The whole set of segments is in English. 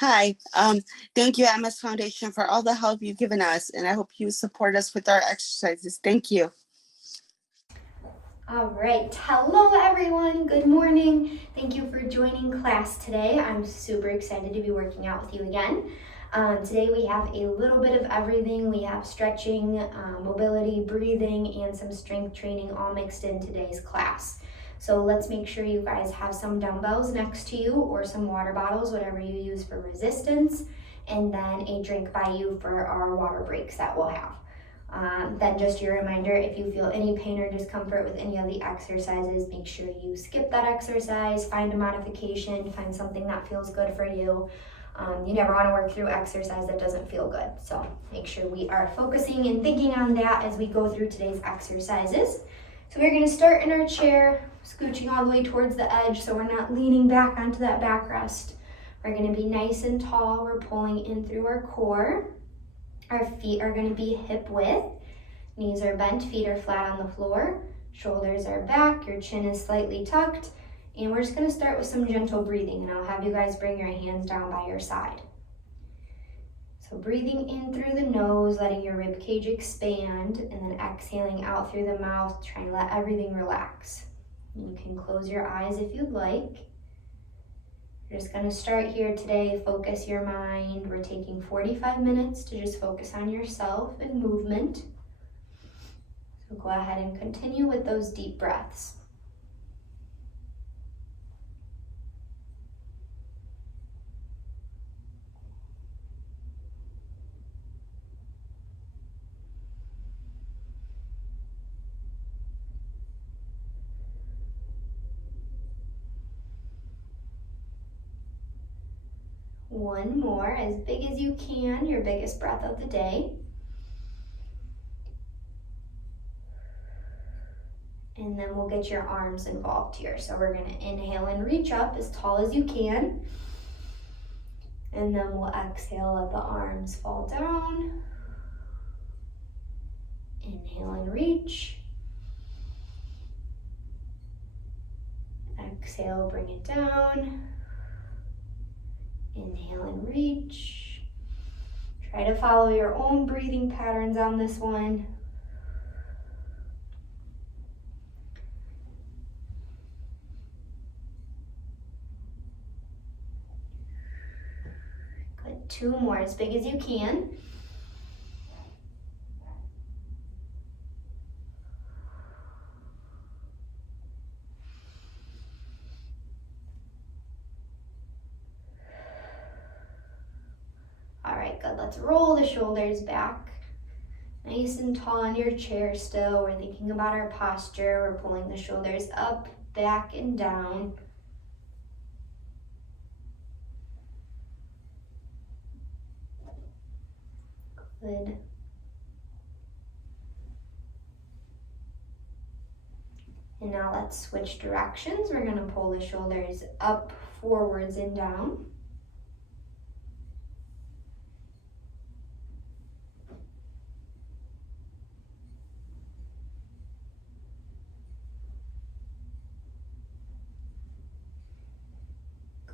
Hi. Thank you, MS Foundation, for all the help you've given us, and I hope you support us with our exercises. Thank you. All right, hello everyone, good morning. Thank you for joining class today. I'm super excited to be working out with you again. Today we have a little bit of everything. We have stretching, mobility, breathing, and some strength training all mixed in today's class. So let's make sure you guys have some dumbbells next to you or some water bottles, whatever you use for resistance, and then a drink by you for our water breaks that we'll have. Then just your reminder, if you feel any pain or discomfort with any of the exercises, make sure you skip that exercise, find a modification, find something that feels good for you. You never want to work through exercise that doesn't feel good. So make sure we are focusing and thinking on that as we go through today's exercises. So we're going to start in our chair, scooching all the way towards the edge so we're not leaning back onto that backrest. We're going to be nice and tall. We're pulling in through our core. Our feet are going to be hip width. Knees are bent, feet are flat on the floor. Shoulders are back, your chin is slightly tucked. And we're just going to start with some gentle breathing, and I'll have you guys bring your hands down by your side. So breathing in through the nose, letting your rib cage expand, and then exhaling out through the mouth, trying to let everything relax. You can close your eyes if you'd like. You're just going to start here today, focus your mind. We're taking 45 minutes to just focus on yourself and movement. So go ahead and continue with those deep breaths. One more, as big as you can, your biggest breath of the day. And then we'll get your arms involved here. So we're going to inhale and reach up as tall as you can. And then we'll exhale, let the arms fall down. Inhale and reach. Exhale, bring it down. Inhale and reach. Try to follow your own breathing patterns on this one. Good, 2 more, as big as you can. All right, good. Let's roll the shoulders back. Nice and tall in your chair still. We're thinking about our posture. We're pulling the shoulders up, back, and down. Good. And now let's switch directions. We're going to pull the shoulders up, forwards, and down.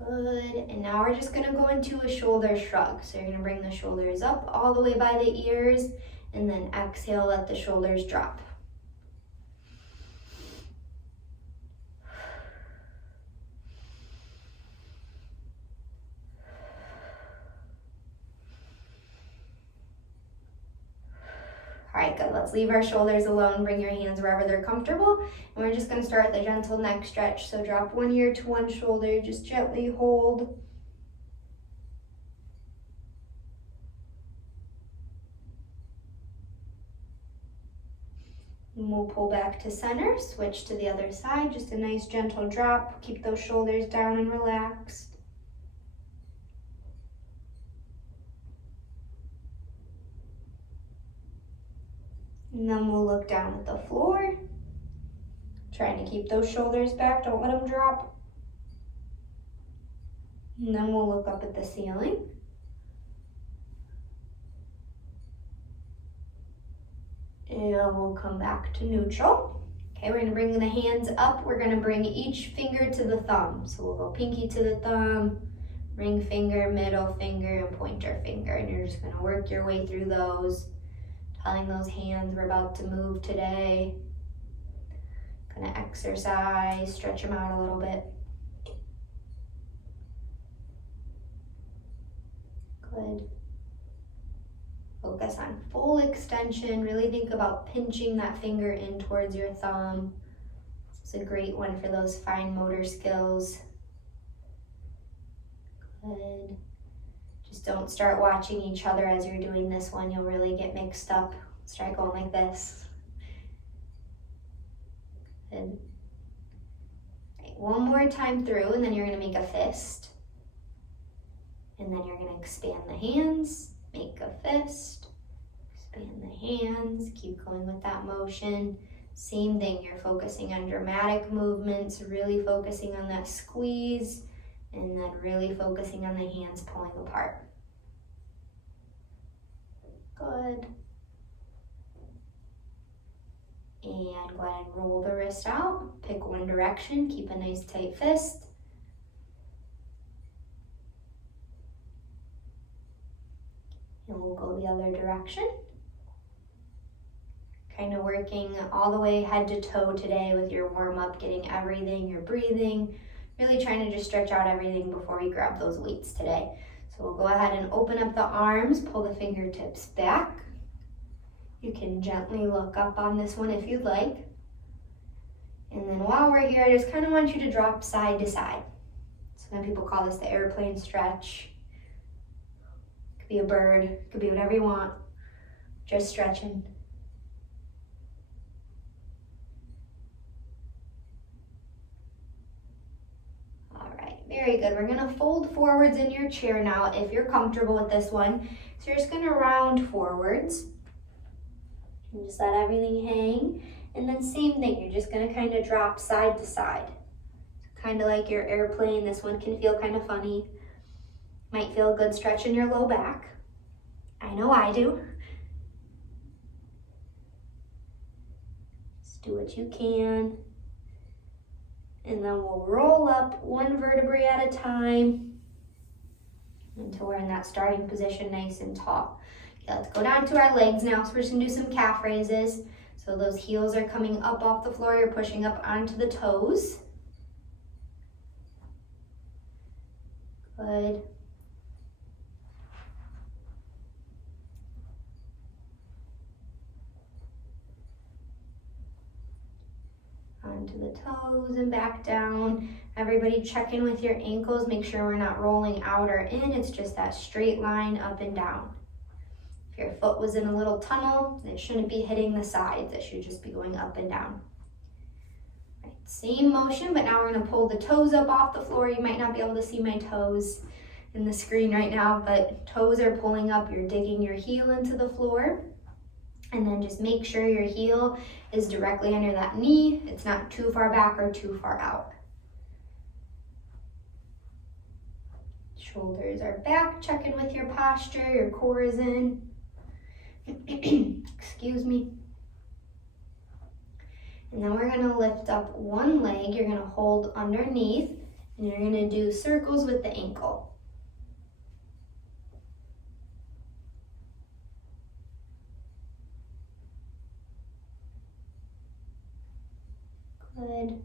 Good, and now we're just gonna go into a shoulder shrug. So you're gonna bring the shoulders up all the way by the ears, and then exhale, let the shoulders drop. All right, good, let's leave our shoulders alone. Bring your hands wherever they're comfortable. And we're just gonna start the gentle neck stretch. So drop one ear to one shoulder, just gently hold. And we'll pull back to center, switch to the other side, just a nice gentle drop. Keep those shoulders down and relaxed. And then we'll look down at the floor, trying to keep those shoulders back, don't let them drop. And then we'll look up at the ceiling. And we'll come back to neutral. Okay, we're gonna bring the hands up. We're gonna bring each finger to the thumb. So we'll go pinky to the thumb, ring finger, middle finger, and pointer finger. And you're just gonna work your way through those, telling those hands we're about to move today. Gonna exercise, stretch them out a little bit. Good. Focus on full extension. Really think about pinching that finger in towards your thumb. This is a great one for those fine motor skills. Good. Just don't start watching each other as you're doing this one. You'll really get mixed up. Start going like this. Good. Right, one more time through, and then you're going to make a fist. And then you're going to expand the hands, make a fist, expand the hands, keep going with that motion. Same thing, you're focusing on dramatic movements, really focusing on that squeeze, and then really focusing on the hands pulling apart. Good. And go ahead and roll the wrist out. Pick one direction, keep a nice tight fist. And we'll go the other direction. Kind of working all the way head to toe today with your warm up, getting everything, your breathing, really trying to just stretch out everything before we grab those weights today. So we'll go ahead and open up the arms, pull the fingertips back. You can gently look up on this one if you'd like. And then while we're here, I just kind of want you to drop side to side. Some people call this the airplane stretch. Could be a bird, could be whatever you want. Just stretching. All right, very good. We're gonna fold forwards in your chair now if you're comfortable with this one. So you're just gonna round forwards. And just let everything hang. And then same thing, you're just gonna kind of drop side to side. Kind of like your airplane. This one can feel kind of funny. Might feel a good stretch in your low back. I know I do. Just do what you can. And then we'll roll up one vertebrae at a time until we're in that starting position nice and tall. Okay, let's go down to our legs now. So we're just gonna do some calf raises. So those heels are coming up off the floor. You're pushing up onto the toes. Good. Onto the toes and back down. Everybody check in with your ankles. Make sure we're not rolling out or in. It's just that straight line up and down. If your foot was in a little tunnel, it shouldn't be hitting the sides. It should just be going up and down. Right, same motion, but now we're gonna pull the toes up off the floor. You might not be able to see my toes in the screen right now, but toes are pulling up. You're digging your heel into the floor. And then just make sure your heel is directly under that knee. It's not too far back or too far out. Shoulders are back. Check in with your posture. Your core is in. Excuse me. And then we're gonna lift up one leg. You're gonna hold underneath and you're gonna do circles with the ankle. Good.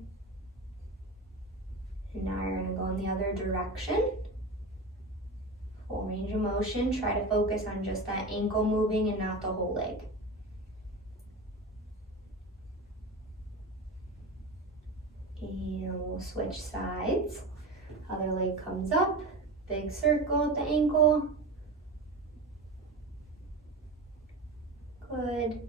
And now you're gonna go in the other direction. Full range of motion. Try to focus on just that ankle moving and not the whole leg. And we'll switch sides. Other leg comes up. Big circle at the ankle. Good.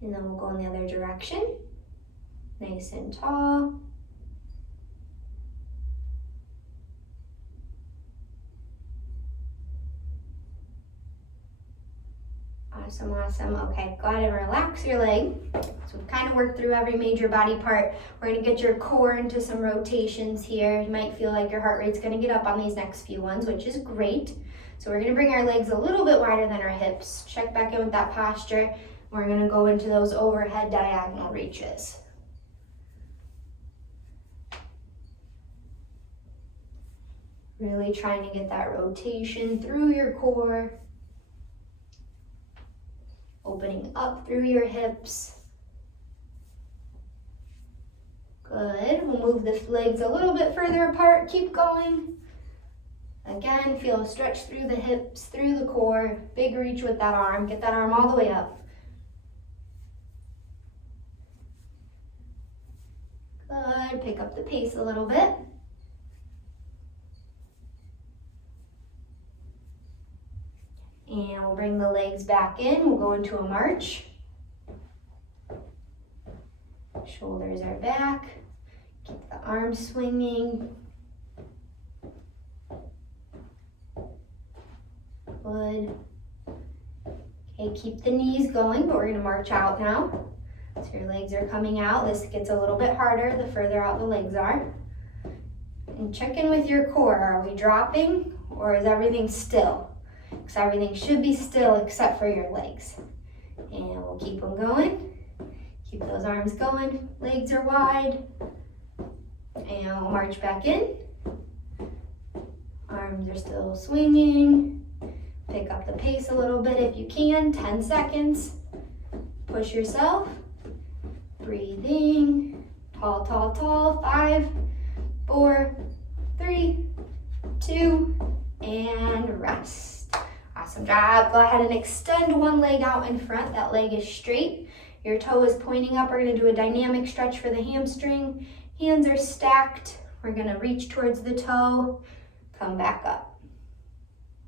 And then we'll go in the other direction. Nice and tall. Awesome, awesome. Okay, go ahead and relax your leg. So we've kind of worked through every major body part. We're gonna get your core into some rotations here. You might feel like your heart rate's gonna get up on these next few ones, which is great. So we're gonna bring our legs a little bit wider than our hips. Check back in with that posture. We're gonna go into those overhead diagonal reaches. Really trying to get that rotation through your core. Opening up through your hips. Good. We'll move the legs a little bit further apart. Keep going. Again, feel a stretch through the hips, through the core. Big reach with that arm. Get that arm all the way up. Good. Pick up the pace a little bit. And we'll bring the legs back in. We'll go into a march. Shoulders are back. Keep the arms swinging. Good. Okay, keep the knees going, but we're going to march out now. So your legs are coming out. This gets a little bit harder the further out the legs are. And check in with your core. Are we dropping or is everything still? Because everything should be still except for your legs. And we'll keep them going. Keep those arms going. Legs are wide. And we'll march back in. Arms are still swinging. Pick up the pace a little bit if you can. 10 seconds. Push yourself. Breathing. Tall, tall, tall. 5, 4, 3, 2, and rest. Awesome job. Go ahead and extend one leg out in front. That leg is straight. Your toe is pointing up. We're going to do a dynamic stretch for the hamstring. Hands are stacked. We're going to reach towards the toe. Come back up.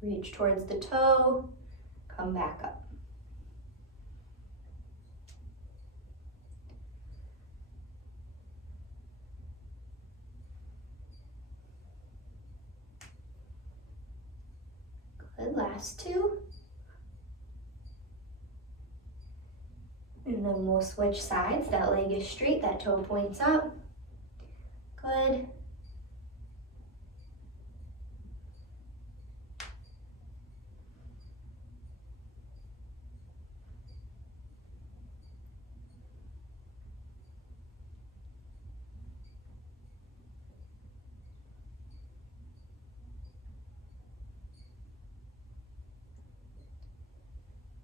Reach towards the toe. Come back up. Good. Last 2. And then we'll switch sides. That leg is straight, that toe points up. Good.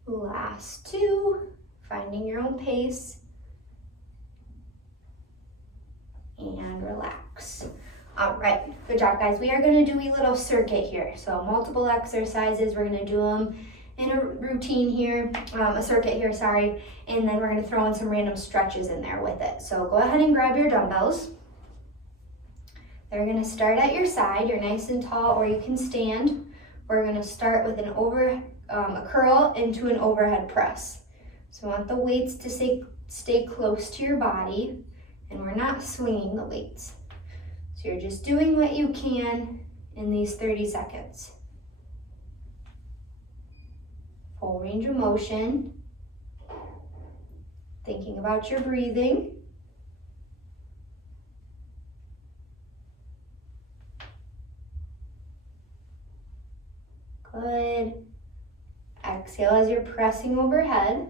Last 2. Finding your own pace. And relax. All right, good job, guys. We are going to do a little circuit here. So multiple exercises. We're going to do them in a routine here, a circuit here, sorry. And then we're going to throw in some random stretches in there with it. So go ahead and grab your dumbbells. They're going to start at your side. You're nice and tall, or you can stand. We're going to start with a curl into an overhead press. So I want the weights to stay close to your body, and we're not swinging the weights. So you're just doing what you can in these 30 seconds. Full range of motion. Thinking about your breathing. Good. Exhale as you're pressing overhead.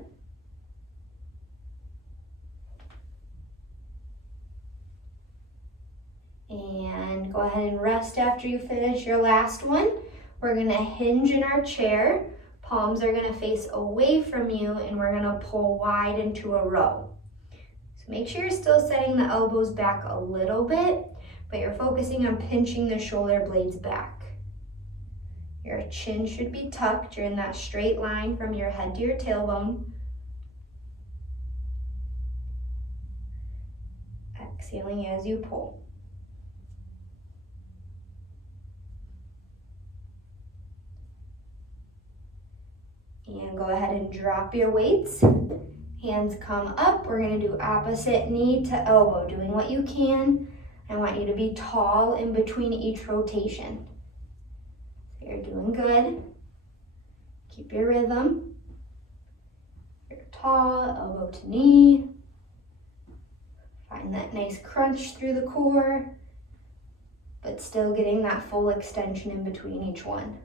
And go ahead and rest after you finish your last one. We're going to hinge in our chair. Palms are going to face away from you, and we're going to pull wide into a row. So make sure you're still setting the elbows back a little bit, but you're focusing on pinching the shoulder blades back. Your chin should be tucked. You're in that straight line from your head to your tailbone. Exhaling as you pull. And go ahead and drop your weights. Hands come up. We're going to do opposite knee to elbow, doing what you can. I want you to be tall in between each rotation. You're doing good. Keep your rhythm. You're tall, elbow to knee. Find that nice crunch through the core, but still getting that full extension in between each one.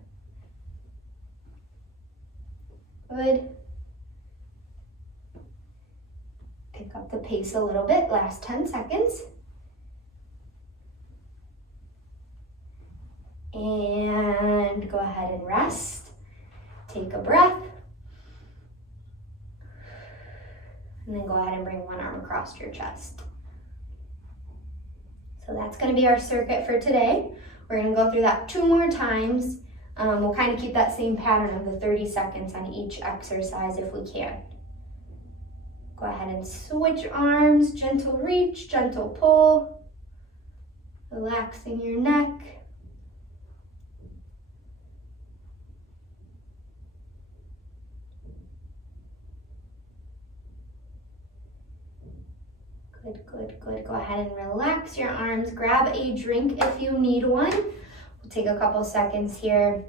Good. Pick up the pace a little bit, last 10 seconds. And go ahead and rest. Take a breath. And then go ahead and bring one arm across your chest. So that's going to be our circuit for today. We're going to go through that 2 more times. We'll kind of keep that same pattern of the 30 seconds on each exercise if we can. Go ahead and switch arms, gentle reach, gentle pull, relaxing your neck. Good, good, good. Go ahead and relax your arms. Grab a drink if you need one. We'll take a couple seconds here.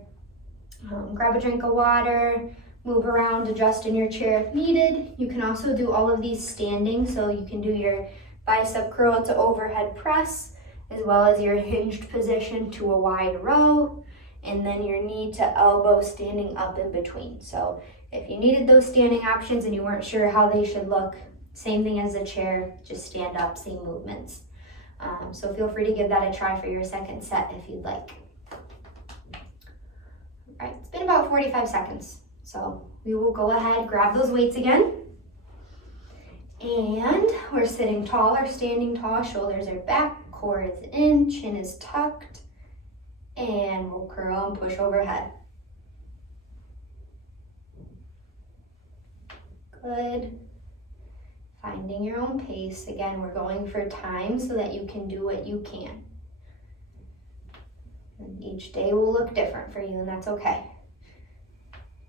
Grab a drink of water, move around, adjust in your chair if needed. You can also do all of these standing, so you can do your bicep curl to overhead press, as well as your hinged position to a wide row, and then your knee to elbow standing up in between. So if you needed those standing options and you weren't sure how they should look, same thing as a chair, just stand up, same movements. So feel free to give that a try for your second set if you'd like. All right, it's been about 45 seconds. So we will go ahead, grab those weights again. And we're sitting tall or standing tall, shoulders are back, core is in, chin is tucked. And we'll curl and push overhead. Good. Finding your own pace. Again, we're going for time so that you can do what you can. And each day will look different for you, and that's okay.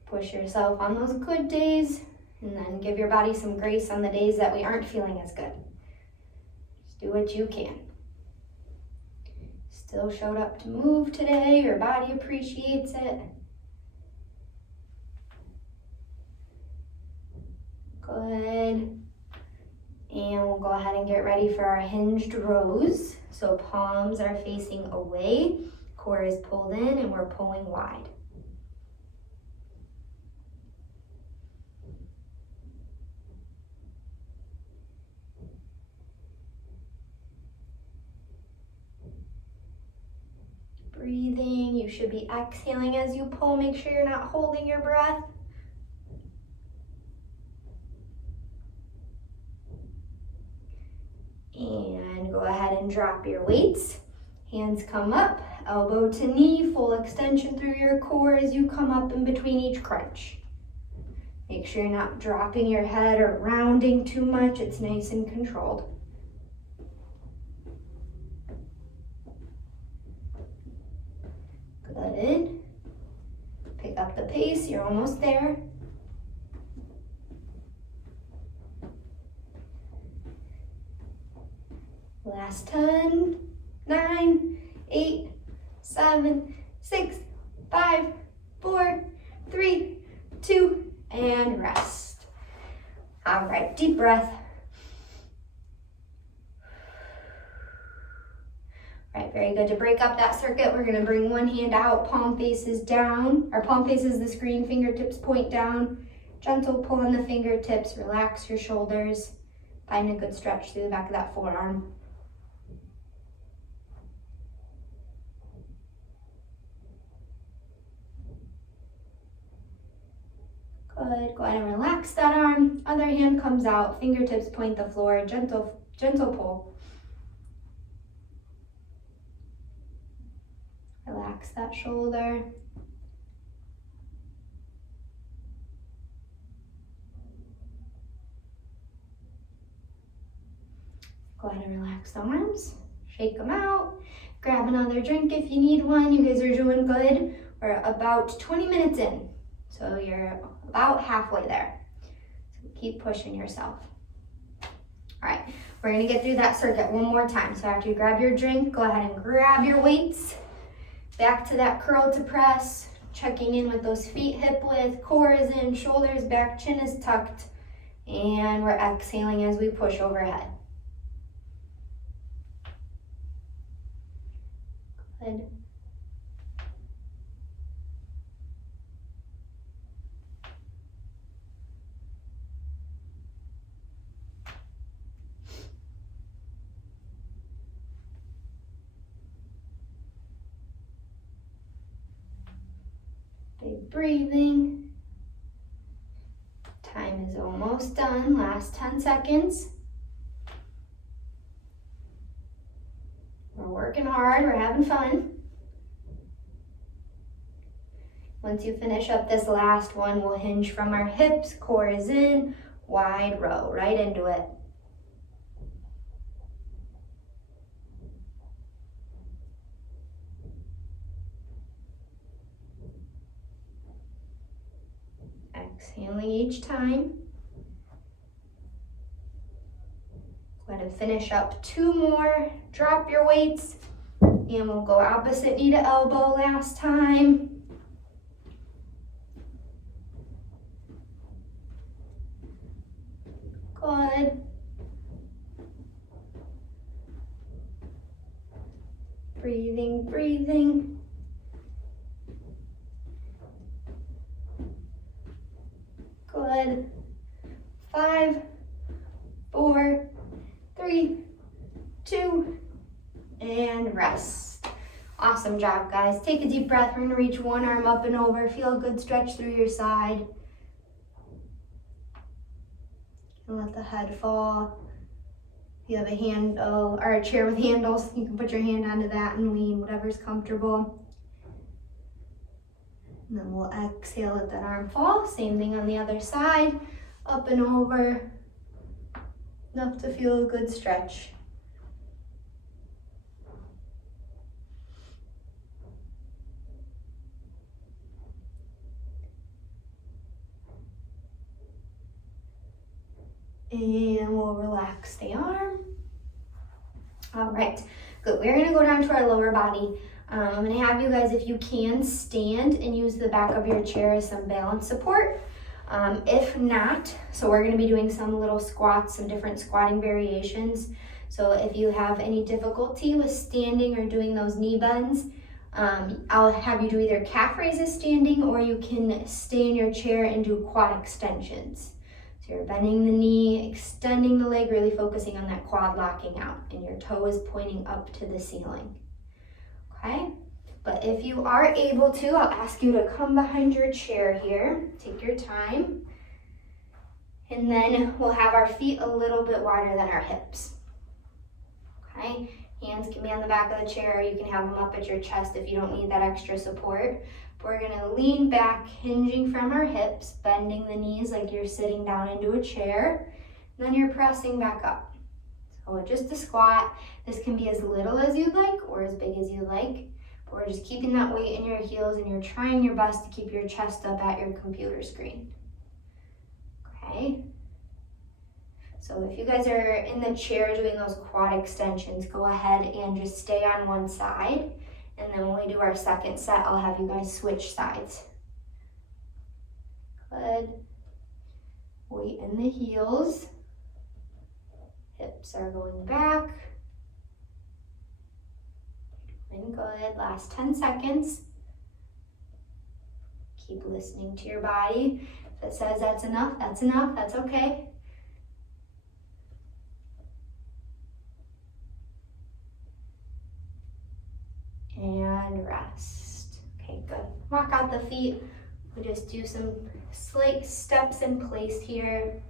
Push yourself on those good days, and then give your body some grace on the days that we aren't feeling as good. Just do what you can. Still showed up to move today, your body appreciates it. Good. And we'll go ahead and get ready for our hinged rows. So palms are facing away, core is pulled in, and we're pulling wide. Breathing, you should be exhaling as you pull. Make sure you're not holding your breath. And go ahead and drop your weights. Hands come up, elbow to knee, full extension through your core as you come up in between each crunch. Make sure you're not dropping your head or rounding too much. It's nice and controlled. Good. Pick up the pace, you're almost there. Last 10, 9, 8, 7, 6, 5, 4, 3, 2, and rest. All right, deep breath. All right, very good. To break up that circuit, we're gonna bring one hand out, palm faces down. Our palm faces the screen, fingertips point down. Gentle pull on the fingertips, relax your shoulders. Find a good stretch through the back of that forearm. Good, go ahead and relax that arm. Other hand comes out, fingertips point the floor, gentle pull. Relax that shoulder. Go ahead and relax the arms, shake them out. Grab another drink if you need one. You guys are doing good. We're about 20 minutes in, so you're about halfway there. So keep pushing yourself. All right, we're gonna get through that circuit one more time. So after you grab your drink, go ahead and grab your weights. Back to that curl to press, checking in with those feet hip width, core is in, shoulders back, chin is tucked, and we're exhaling as we push overhead. Good. Stay breathing. Time is almost done. Last 10 seconds. We're working hard, we're having fun. Once you finish up this last one, we'll hinge from our hips, core is in, wide row, right into it. Exhaling each time. Go ahead and finish up 2 more. Drop your weights. And we'll go opposite knee to elbow last time. Good. Breathing, breathing. Good. 5, 4, 3, 2, and rest. Awesome job, guys. Take a deep breath. We're gonna reach one arm up and over. Feel a good stretch through your side. And let the head fall. If you have a handle or a chair with handles, you can put your hand onto that and lean, whatever's comfortable. And then we'll exhale, let that arm fall. Same thing on the other side. Up and over. Enough to feel a good stretch. And we'll relax the arm. All right, good. We're gonna go down to our lower body. I'm gonna have you guys, if you can, stand and use the back of your chair as some balance support. If not, so we're gonna be doing some little squats, some different squatting variations. So if you have any difficulty with standing or doing those knee bends, I'll have you do either calf raises standing, or you can stay in your chair and do quad extensions. So you're bending the knee, extending the leg, really focusing on that quad locking out, and your toe is pointing up to the ceiling. Okay? But if you are able to, I'll ask you to come behind your chair here. Take your time. And then we'll have our feet a little bit wider than our hips. Okay? Hands can be on the back of the chair. You can have them up at your chest if you don't need that extra support. But we're gonna lean back, hinging from our hips, bending the knees like you're sitting down into a chair. And then you're pressing back up. So just a squat. This can be as little as you'd like or as big as you like. But we're just keeping that weight in your heels, and you're trying your best to keep your chest up at your computer screen. Okay? So if you guys are in the chair doing those quad extensions, go ahead and just stay on one side. And then when we do our second set, I'll have you guys switch sides. Good. Weight in the heels. Hips are going back. And good. Last 10 seconds. Keep listening to your body. If it says that's enough, that's okay. And rest. Okay, good. Walk out the feet. We just do some slight steps in place here.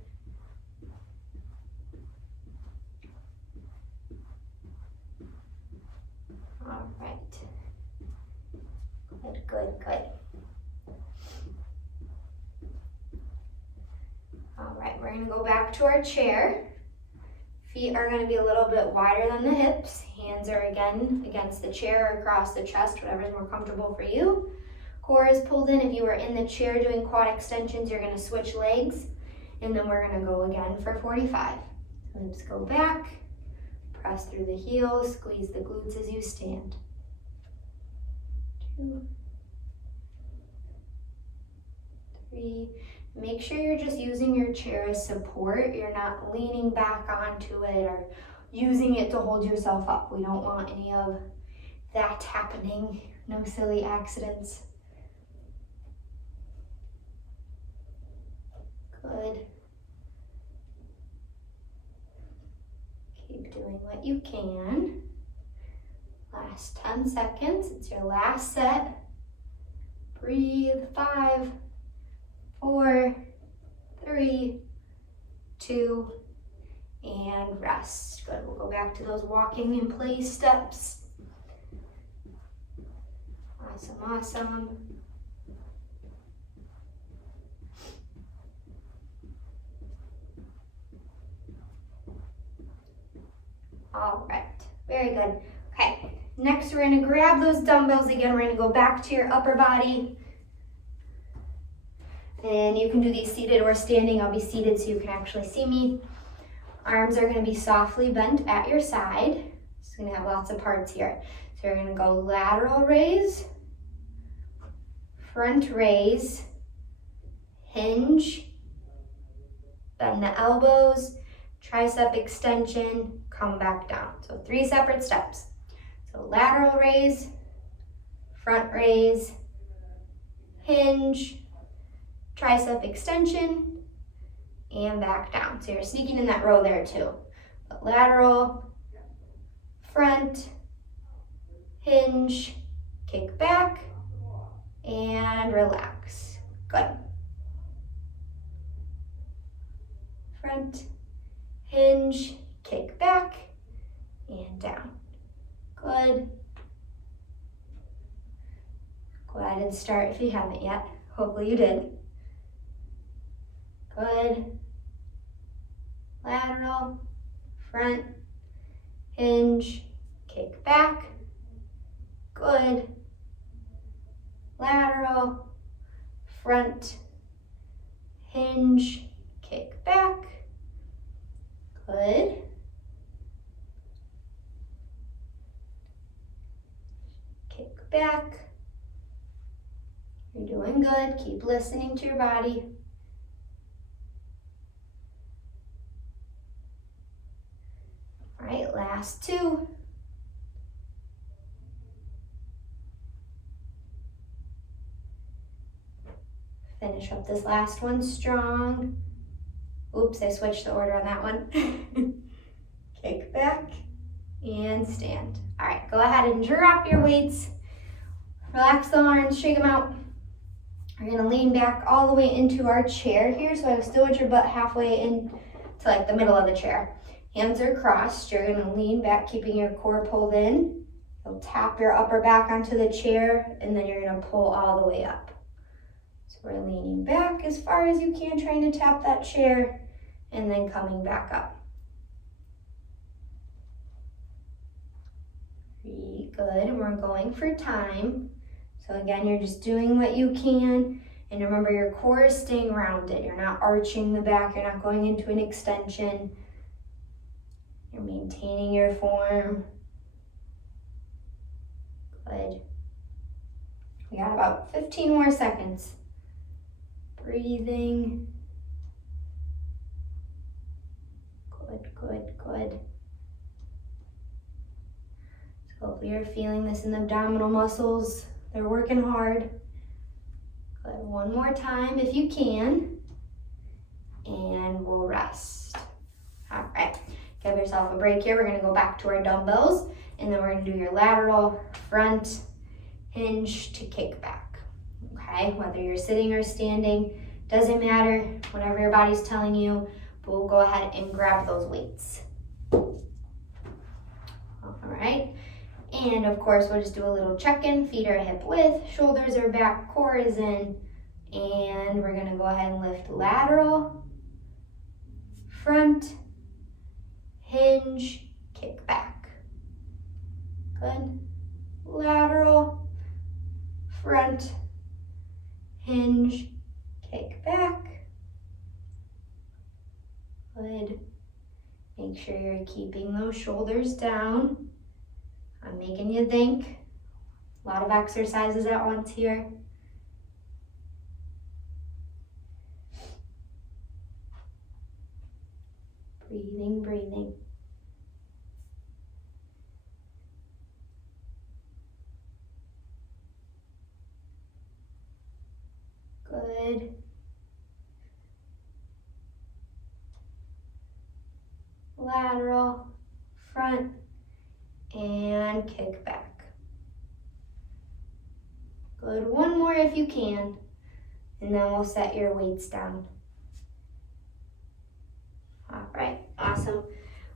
All right. Good, good, good. All right, we're gonna go back to our chair. Feet are gonna be a little bit wider than the hips. Hands are again against the chair or across the chest, whatever's more comfortable for you. Core is pulled in. If you were in the chair doing quad extensions, you're gonna switch legs, and then we're gonna go again for 45. Hips go back, press through the heels, squeeze the glutes as you stand. 2, 3. Make sure you're just using your chair as support. You're not leaning back onto it or using it to hold yourself up. We don't want any of that happening. No silly accidents. Good. Keep doing what you can. Last 10 seconds. It's your last set. Breathe. 5, 4, 3, 2, and rest. Good. We'll go back to those walking in place steps. Awesome, awesome. All right, very good. Okay, next we're gonna grab those dumbbells again. We're gonna go back to your upper body. And you can do these seated or standing. I'll be seated so you can actually see me. Arms are gonna be softly bent at your side. It's gonna have lots of parts here. So you're gonna go lateral raise, front raise, hinge, bend the elbows, tricep extension, come back down. So 3 separate steps. So lateral raise, front raise, hinge, tricep extension, and back down. So you're sneaking in that row there too. But lateral, front, hinge, kick back, and relax. Good. Front, hinge, kick back, and down. Good. Go ahead and start if you haven't yet. Hopefully you did. Good. Lateral, front, hinge, kick back. Good. Lateral, front, hinge, kick back. Good. Kick back. You're doing good. Keep listening to your body. All right, last 2. Finish up this last one strong. Oops, I switched the order on that one. Kick back and stand. All right, go ahead and drop your weights. Relax the arms, shake them out. We're gonna lean back all the way into our chair here. So I still want your butt halfway in to like the middle of the chair. Hands are crossed. You're gonna lean back, keeping your core pulled in. You'll tap your upper back onto the chair, and then you're gonna pull all the way up. So we're leaning back as far as you can, trying to tap that chair, and then coming back up. Pretty good, and we're going for time. So again, you're just doing what you can, and remember your core is staying rounded. You're not arching the back, you're not going into an extension. You're maintaining your form. Good. We got about 15 more seconds. Breathing. Good, good, good. So hopefully you're feeling this in the abdominal muscles. They're working hard. Good, one more time if you can. And we'll rest. All right, give yourself a break here. We're gonna go back to our dumbbells, and then we're gonna do your lateral, front, hinge to kick back. Okay, whether you're sitting or standing, doesn't matter, whatever your body's telling you, we'll go ahead and grab those weights. All right, and of course, we'll just do a little check-in. Feet are hip width, shoulders are back, core is in, and we're gonna go ahead and lift lateral, front, hinge, kick back. Good. Lateral, front, hinge, kick back. Good. Make sure you're keeping those shoulders down. I'm making you think. A lot of exercises at once here. Breathing, breathing. Good. Lateral, front, and kick back. Good, one more if you can. And then we'll set your weights down. All right, awesome.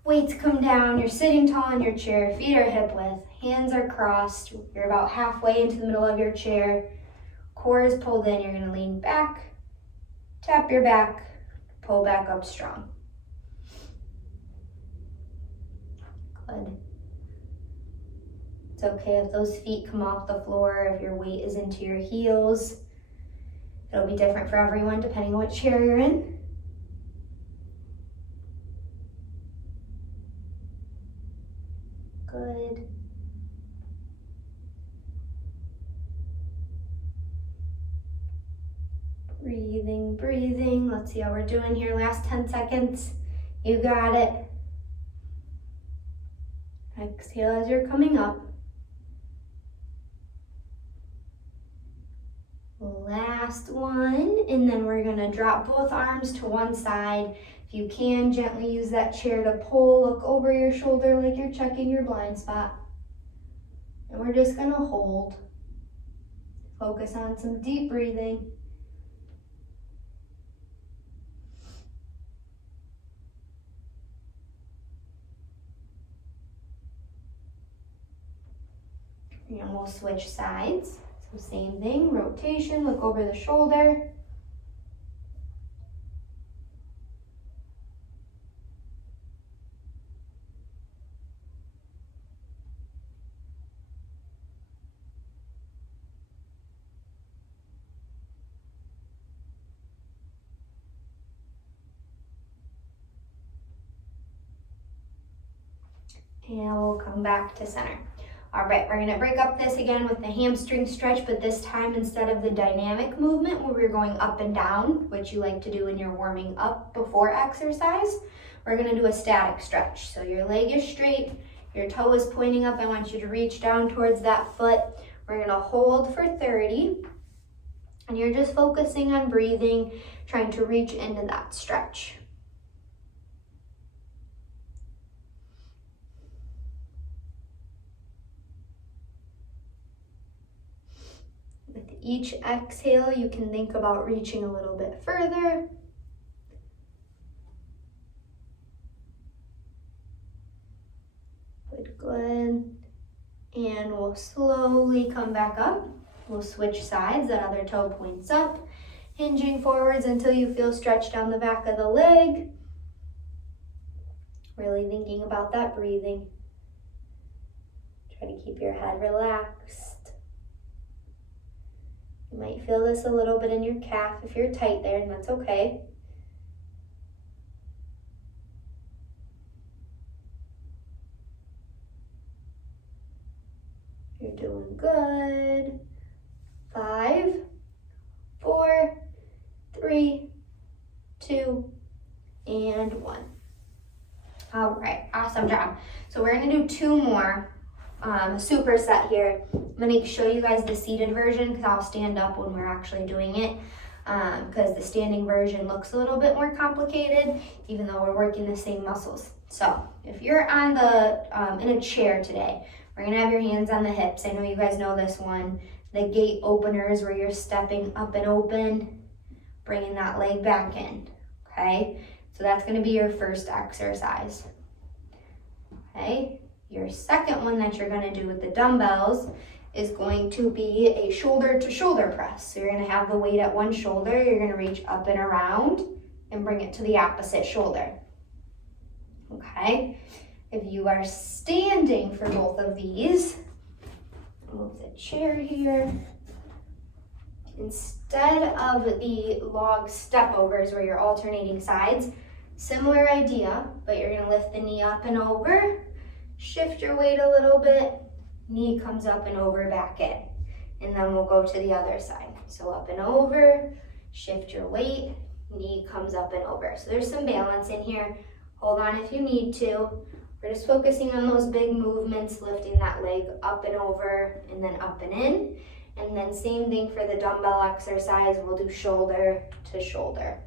Weights come down, you're sitting tall in your chair, feet are hip width, hands are crossed, you're about halfway into the middle of your chair, core is pulled in, you're gonna lean back, tap your back, pull back up strong. Good. It's okay if those feet come off the floor, if your weight is into your heels. It'll be different for everyone depending on what chair you're in. Good. Breathing, breathing. Let's see how we're doing here. Last 10 seconds. You got it. Exhale as you're coming up. Last one, and then we're gonna drop both arms to one side. If you can, gently use that chair to pull, look over your shoulder like you're checking your blind spot. And we're just gonna hold. Focus on some deep breathing. And we'll switch sides. So same thing, rotation, look over the shoulder. And we'll come back to center. All right, we're gonna break up this again with the hamstring stretch, but this time instead of the dynamic movement where we're going up and down, which you like to do when you're warming up before exercise, we're gonna do a static stretch. So your leg is straight, your toe is pointing up. I want you to reach down towards that foot. We're gonna hold for 30, and you're just focusing on breathing, trying to reach into that stretch. With each exhale, you can think about reaching a little bit further. Good. And we'll slowly come back up. We'll switch sides, that other toe points up, hinging forwards until you feel stretched down the back of the leg. Really thinking about that breathing. Try to keep your head relaxed. You might feel this a little bit in your calf if you're tight there, and that's okay. You're doing good. 5, 4, 3, 2, and 1. All right, awesome job. So we're gonna do 2 more superset here. I'm gonna show you guys the seated version because I'll stand up when we're actually doing it, because the standing version looks a little bit more complicated even though we're working the same muscles. So if you're on the in a chair today, we're gonna have your hands on the hips. I know you guys know this one. The gate openers where you're stepping up and open, bringing that leg back in, okay? So that's gonna be your first exercise, okay? Your second one that you're gonna do with the dumbbells is going to be a shoulder to shoulder press. So you're gonna have the weight at one shoulder, you're gonna reach up and around and bring it to the opposite shoulder, okay? If you are standing for both of these, move the chair here. Instead of the log step overs where you're alternating sides, similar idea, but you're gonna lift the knee up and over, shift your weight a little bit, knee comes up and over, back in. And then we'll go to the other side. So up and over, shift your weight, knee comes up and over. So there's some balance in here. Hold on if you need to. We're just focusing on those big movements, lifting that leg up and over and then up and in. And then same thing for the dumbbell exercise. We'll do shoulder to shoulder.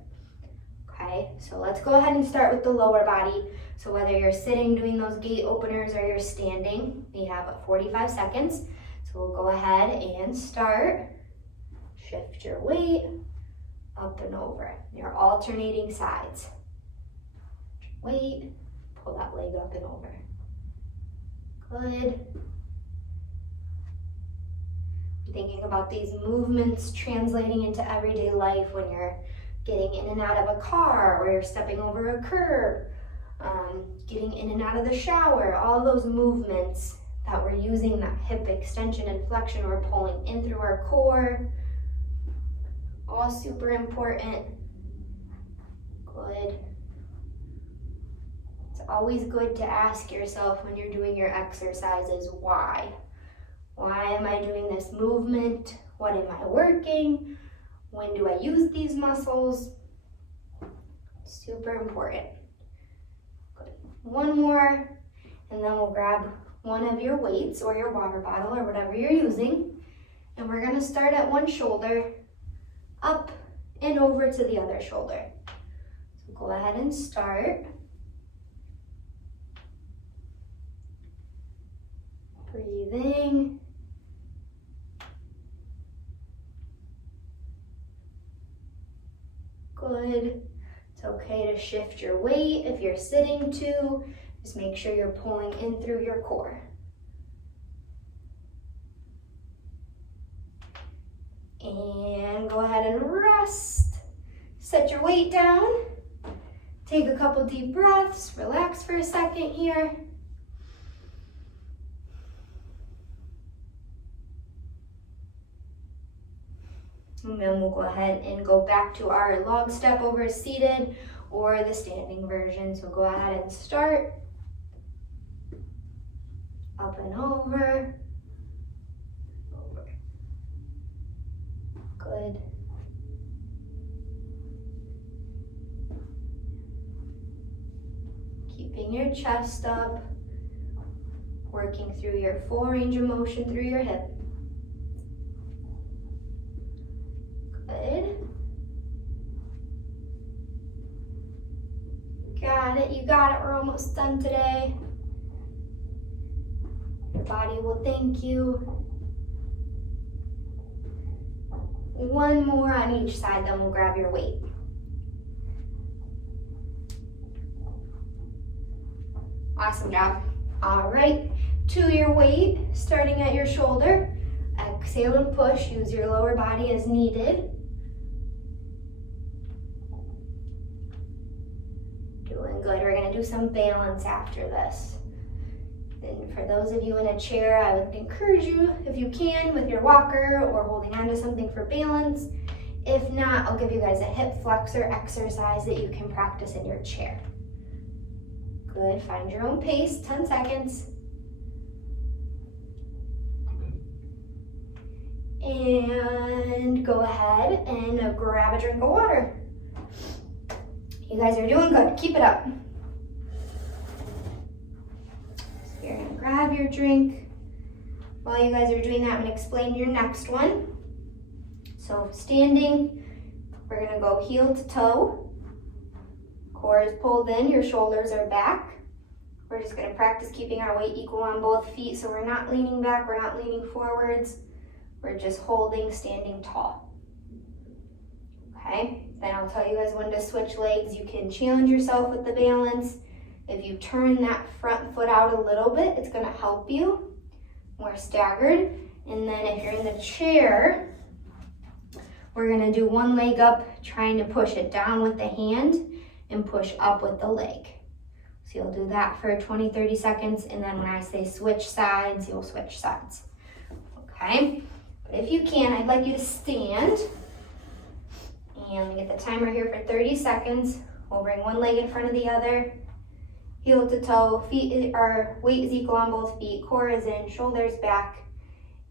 Okay, so let's go ahead and start with the lower body. So whether you're sitting doing those gate openers or you're standing, we have 45 seconds. So we'll go ahead and start. Shift your weight up and over. You're alternating sides. Weight, pull that leg up and over. Good. Thinking about these movements translating into everyday life when you're getting in and out of a car, or you're stepping over a curb, getting in and out of the shower, all those movements that we're using that hip extension and flexion, we're pulling in through our core. All super important. Good. It's always good to ask yourself when you're doing your exercises, why? Why am I doing this movement? What am I working? When do I use these muscles? Super important. Good. One more, and then we'll grab one of your weights or your water bottle or whatever you're using. And we're gonna start at one shoulder, up and over to the other shoulder. So go ahead and start. Breathing. Good. It's okay to shift your weight if you're sitting too. Just make sure you're pulling in through your core. And go ahead and rest. Set your weight down. Take a couple deep breaths. Relax for a second here. And then we'll go ahead and go back to our log step over seated or the standing version. So go ahead and start. Up and over. Over. Good. Keeping your chest up. Working through your full range of motion through your hip. Good. Got it, you got it. We're almost done today. Your body will thank you. One more on each side, then we'll grab your weight. Awesome job. All right, to your weight, starting at your shoulder. Exhale and push. Use your lower body as needed. Doing good. We're going to do some balance after this. And for those of you in a chair, I would encourage you, if you can, with your walker or holding onto something for balance. If not, I'll give you guys a hip flexor exercise that you can practice in your chair. Good. Find your own pace. 10 seconds. And go ahead and grab a drink of water. You guys are doing good. Keep it up. So you're going to grab your drink. While you guys are doing that, I'm going to explain your next one. So standing, we're going to go heel to toe. Core is pulled in, your shoulders are back. We're just going to practice keeping our weight equal on both feet, so we're not leaning back, we're not leaning forwards. We're just holding, standing tall. Okay, then I'll tell you guys when to switch legs. You can challenge yourself with the balance. If you turn that front foot out a little bit, it's going to help you. More staggered. And then if you're in the chair, we're going to do one leg up, trying to push it down with the hand and push up with the leg. So you'll do that for 20-30 seconds, and then when I say switch sides, you'll switch sides. Okay? But if you can, I'd like you to stand. And we get the timer here for 30 seconds. We'll bring one leg in front of the other. Heel to toe, our weight is equal on both feet. Core is in, shoulders back.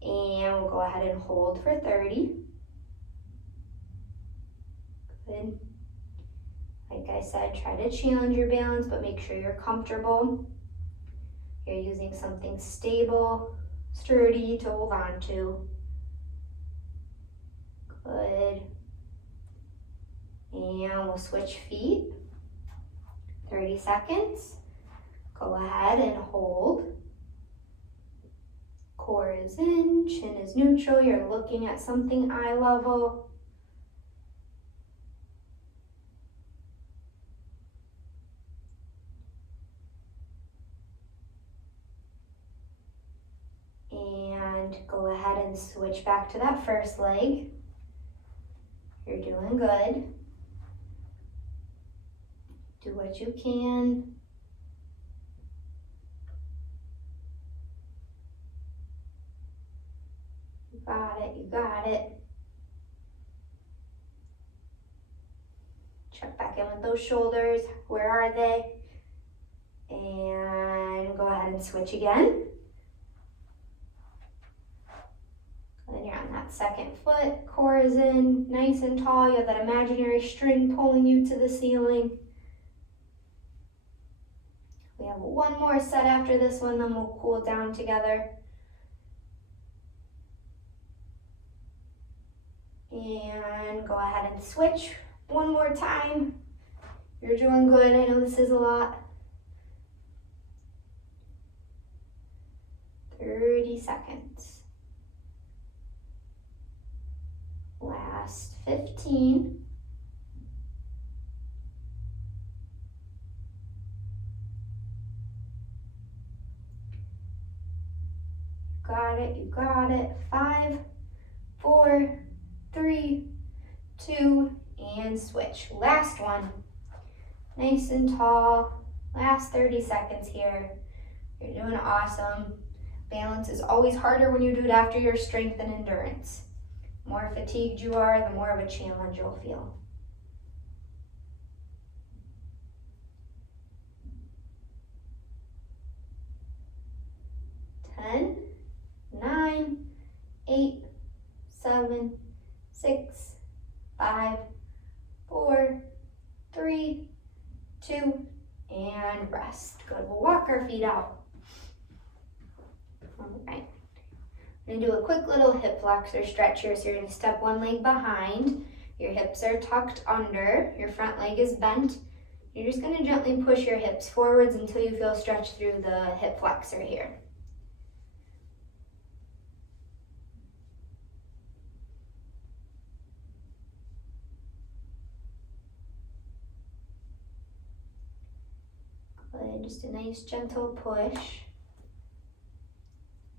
And we'll go ahead and hold for 30. Good. Like I said, try to challenge your balance, but make sure you're comfortable. You're using something stable, sturdy to hold on to. Good. And we'll switch feet. 30 seconds. Go ahead and hold. Core is in, chin is neutral, you're looking at something eye level. And go ahead and switch back to that first leg. You're doing good. Do what you can. You got it, you got it. Check back in with those shoulders. Where are they? And go ahead and switch again. And then you're on that second foot. Core is in, nice and tall. You have that imaginary string pulling you to the ceiling. We have one more set after this one, then we'll cool down together. And go ahead and switch one more time. You're doing good. I know this is a lot. 30 seconds. Last 15. Got it, you got it. 5, 4, 3, 2, and switch. Last one. Nice and tall. Last 30 seconds here. You're doing awesome. Balance is always harder when you do it after your strength and endurance. The more fatigued you are, the more of a challenge you'll feel. 10, 9, 8, 7, 6, 5, 4, 3, 2, and rest. Good. We'll walk our feet out. All right. I'm going to do a quick little hip flexor stretch here. So you're going to step one leg behind. Your hips are tucked under. Your front leg is bent. You're just going to gently push your hips forwards until you feel stretched through the hip flexor here. Good. Just a nice gentle push.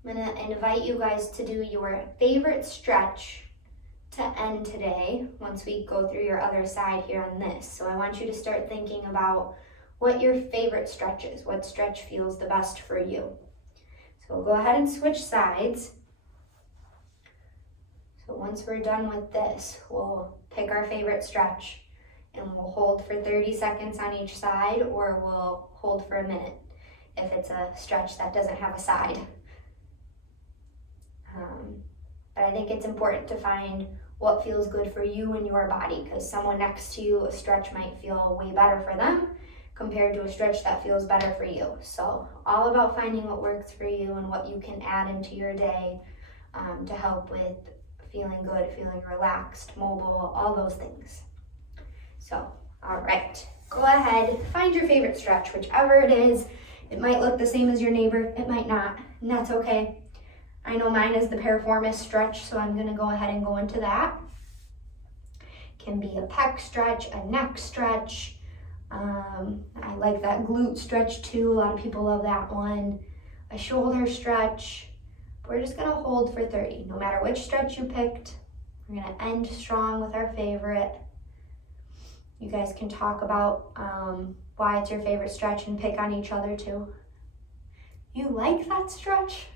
I'm going to invite you guys to do your favorite stretch to end today once we go through your other side here on this. So I want you to start thinking about what your favorite stretch is, what stretch feels the best for you. So we'll go ahead and switch sides. So once we're done with this, we'll pick our favorite stretch and we'll hold for 30 seconds on each side, or we'll hold for a minute if it's a stretch that doesn't have a side. But I think it's important to find what feels good for you and your body, because someone next to you, a stretch might feel way better for them compared to a stretch that feels better for you. So all about finding what works for you and what you can add into your day to help with feeling good, feeling relaxed, mobile, all those things. So, all right, go ahead, find your favorite stretch, whichever it is. It might look the same as your neighbor, it might not, and that's okay. I know mine is the piriformis stretch, so I'm gonna go ahead and go into that. Can be a pec stretch, a neck stretch. I like that glute stretch too. A lot of people love that one. A shoulder stretch. We're just gonna hold for 30. No matter which stretch you picked, we're gonna end strong with our favorite. You guys can talk about why it's your favorite stretch and pick on each other too. You like that stretch?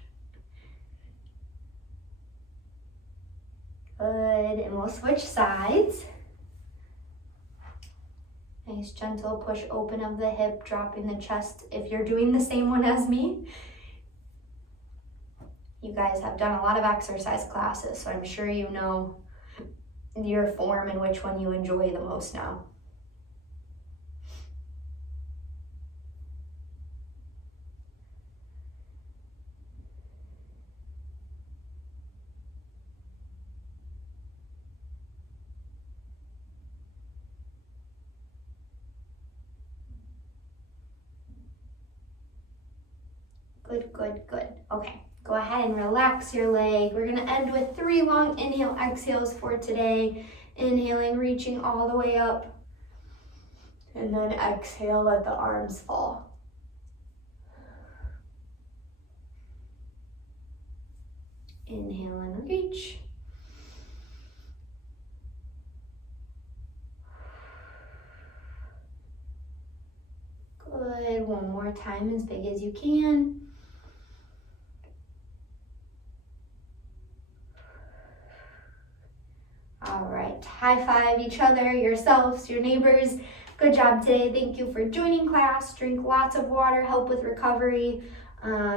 Good, and we'll switch sides. Nice gentle push open of the hip, dropping the chest. If you're doing the same one as me, you guys have done a lot of exercise classes, so I'm sure you know your form and which one you enjoy the most now. Good, good, good. Okay, go ahead and relax your leg. We're gonna end with 3 long inhale, exhales for today. Inhaling, reaching all the way up. And then exhale, let the arms fall. Inhale and reach. Good, one more time, as big as you can. All right, high five each other, yourselves, your neighbors. Good job today. Thank you for joining class. Drink lots of water, help with recovery.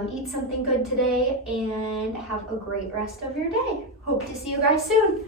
Eat something good today, and have a great rest of your day. Hope to see you guys soon.